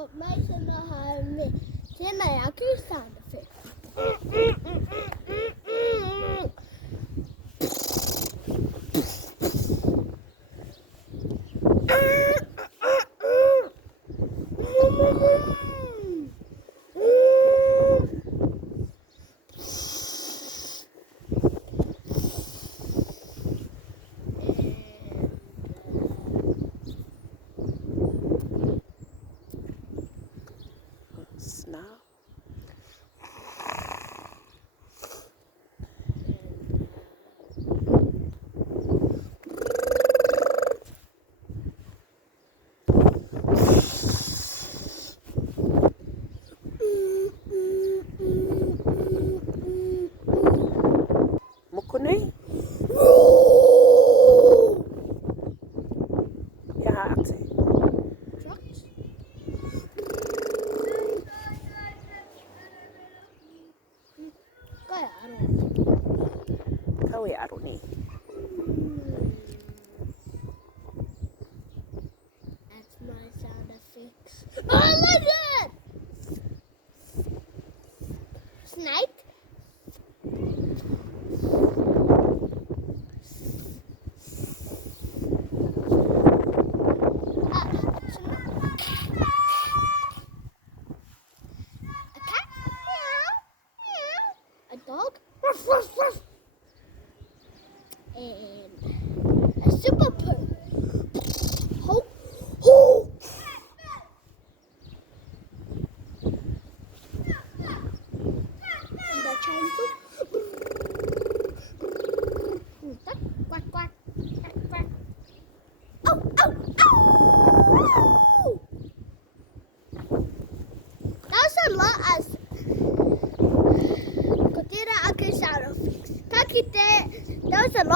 Och majsen har med sina akustander för. Now. Mukune? Ja, ate. Trucks. Kaya ano? Kawe aruni. That's my sound effects. Oh my god! Snake? A cat? Meow. Meow. A dog? Ruff, ruff, ruff. And a super poo. Ho, ho. And the chainsaw. Quack, quack, quack, quack. Oh, oh, oh! That was a lot as Kotira Akisaro fix. That was a lot.